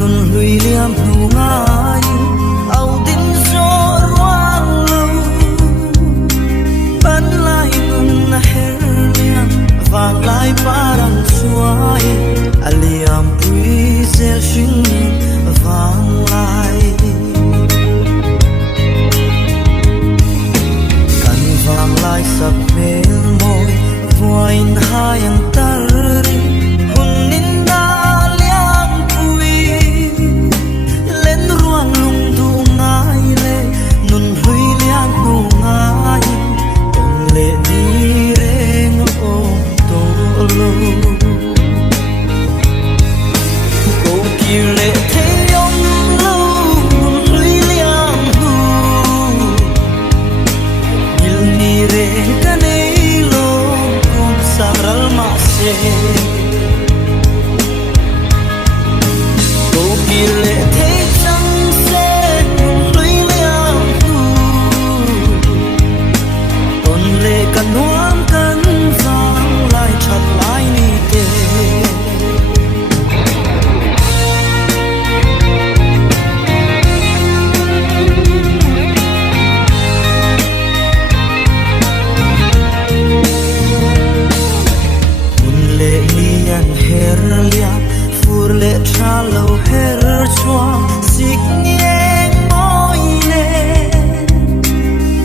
nun hui liam nu ngai au din zo ruang lu ban lai nun na her liam vang lai parang suai aliam pui zel shin vang lai kan vang lai sap mel moi voin hayang tari hunin na liam pui len ruang lung du ngai le nun hui liam nu ngai ton le ni reng o to lo ko ki le the yong lo nun hui liam nu il ni re ka nei lo kom saral ma se ko ki le the chang se nun hui liam nu ton le ka nuam kan vang lai chat lai ni te le lian her lia fur le chalo her chua sik nieng moi le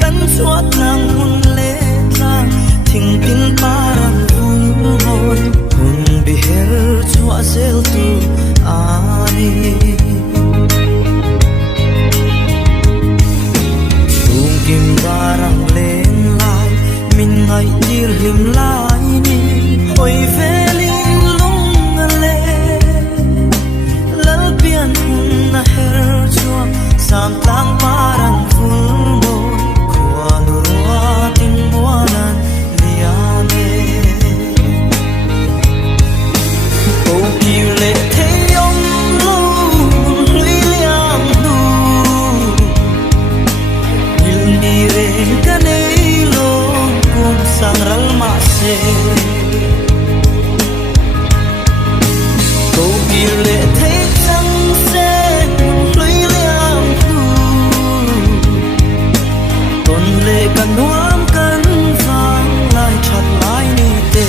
kan chuat nang hun le tlang thing tin parang hun moi hun bi her chua sel tu ani chung kim barang len lai min ngai dir him lai ni oi velin lung le lal pian hun na her chua sam tang parang ful boy khua nu wa tin buanan liane o ki le the yong lu hui liam nu il ni re ka nei lo kum sang ral ma se câu kia lệ thế chẳng sẽ lưỡi liam thu còn lệ cần nuông cần vang lại chặt lại ni tê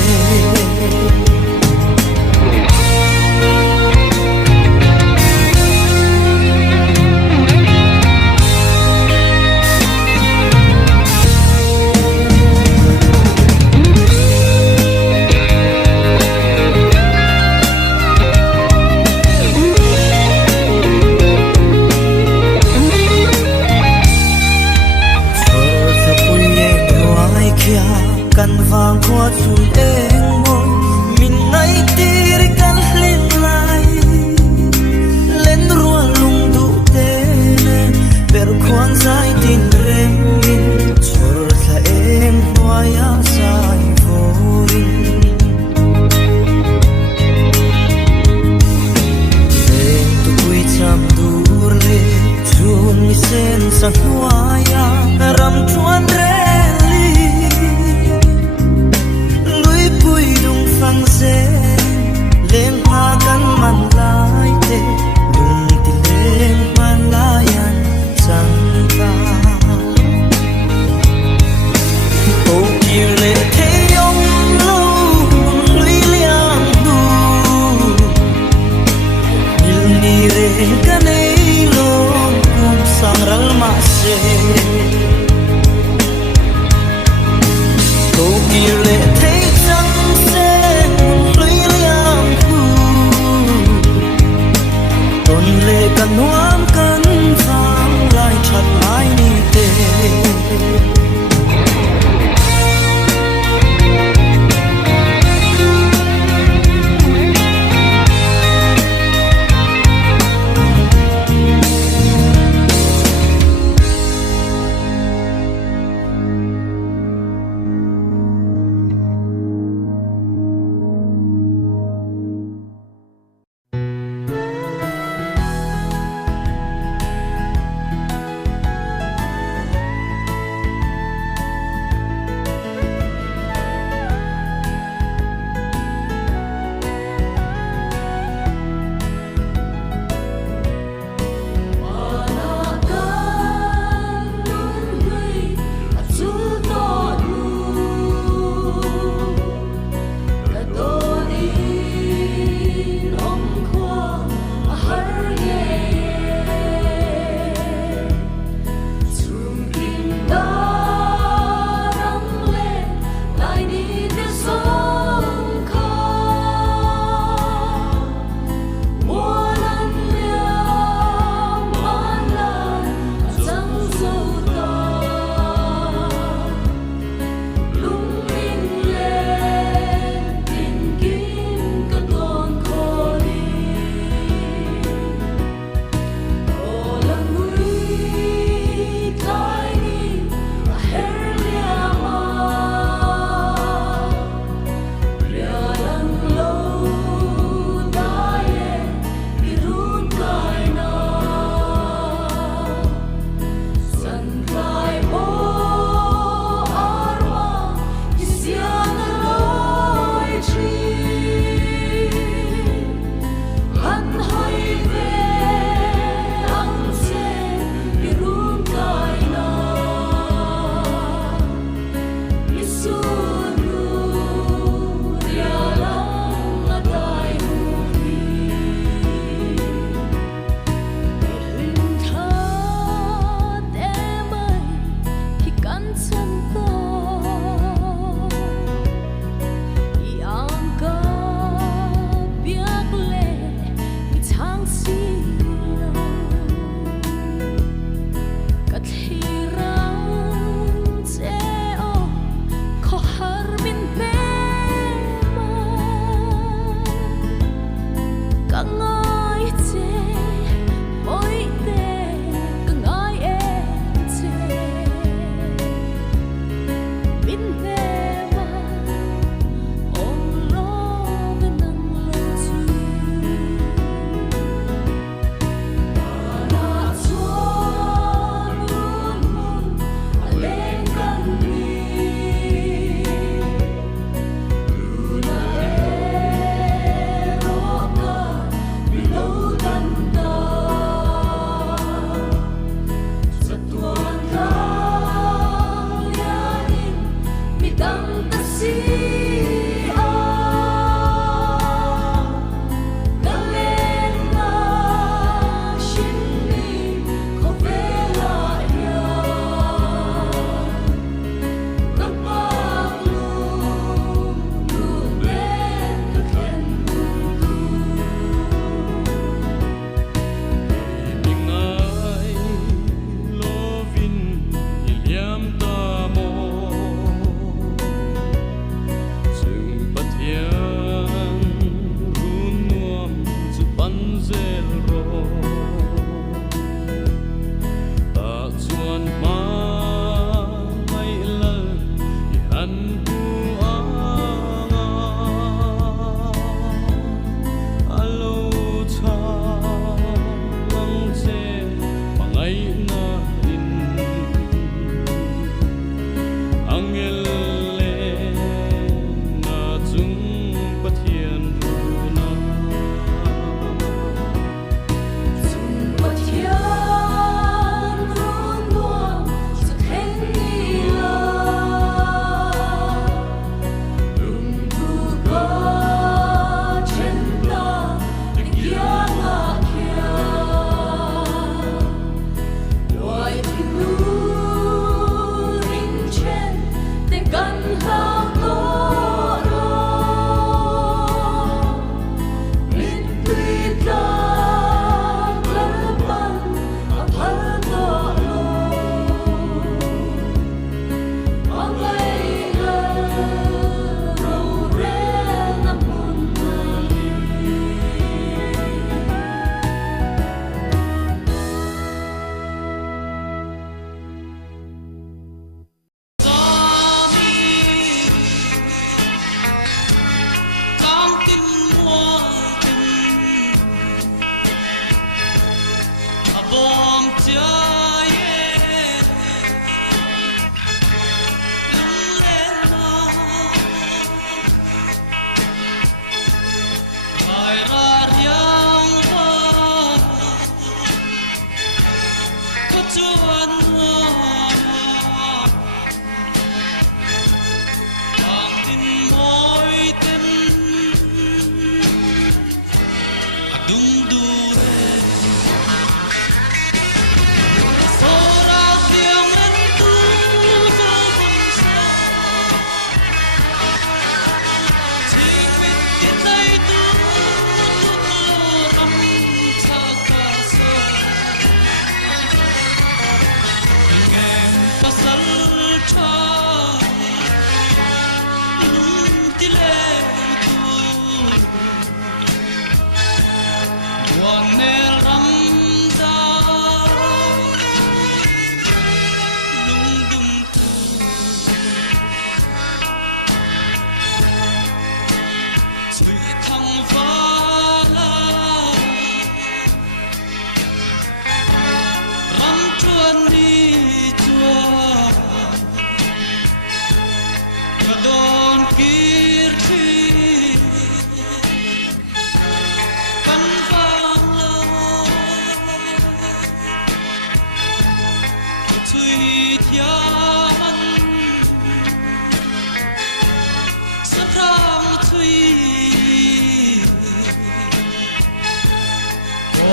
kan vang qua chun eng môi min nay tir kan hlin lai len ruang lung du te ne per khoan sai tin rem min chor tha eng hoya sai voin len tu kui cham dur le chun mi sen sa hoya ram chuan re phang se lên hoa căn man lai te lung ti lên man lai an chẳng ta ô ki le thế yong lo hui liam nu il ni re ka nei lo kum sang ral ma se ô ki le thế lệ cần nuông cần vang lại chặt lại ni tê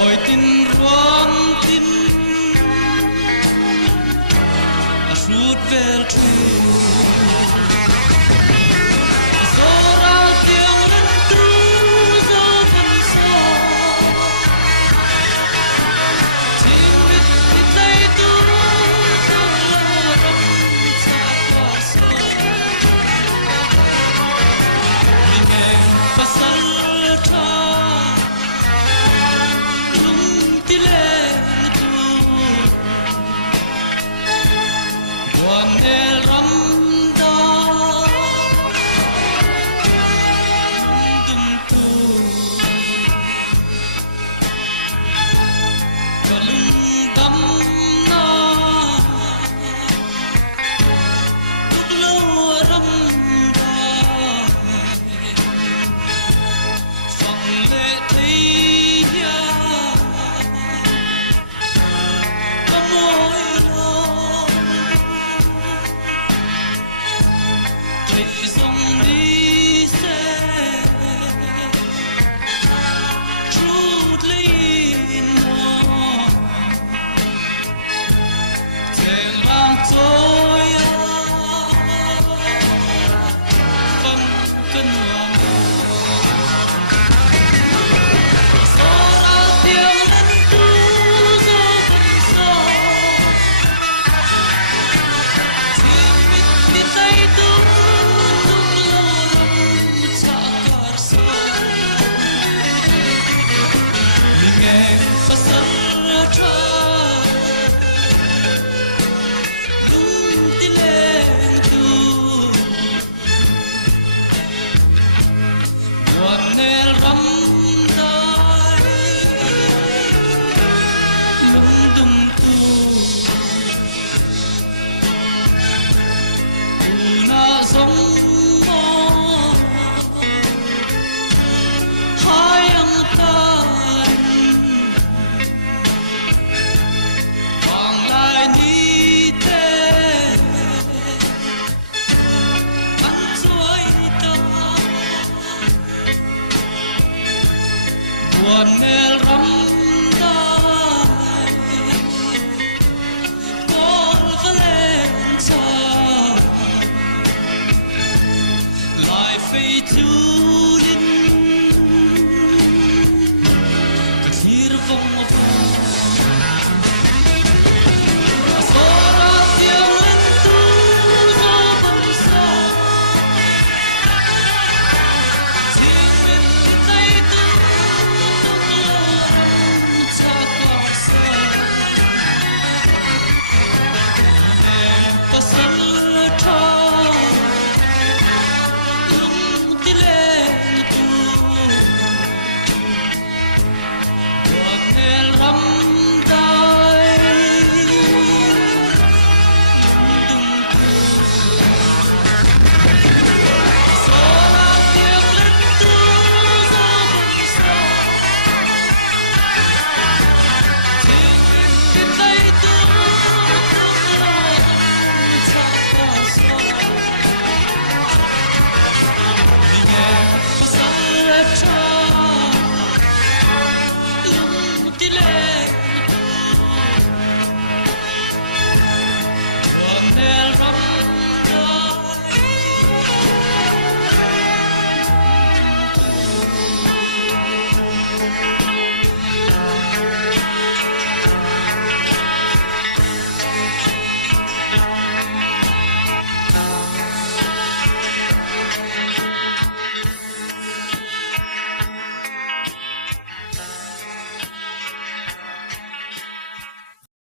oi tin ruam tin a shoot vel tu so ra tiếng lên tu zo thân so tin mit tay tu so lo ram cha qua so mi me pasal tha el ramda dum tu kalum dam na tuklo ramda phang le thei ya amoi lo Please only say truly no Tell rằng tôi vẫn cần lòng gió ra tiếng lên tu gió vẫn gió Tiếng biết tay tu pasal tra lung tileng tu wanel ramdai lung dum tu una song mo hai ang ta Wanel ramdai Kol valenta Lai fei tu lin Kathir vong vong Asora tiang lên tu zo bang sa Thiên min tay tu pasal tha lung tileng tu wanel ram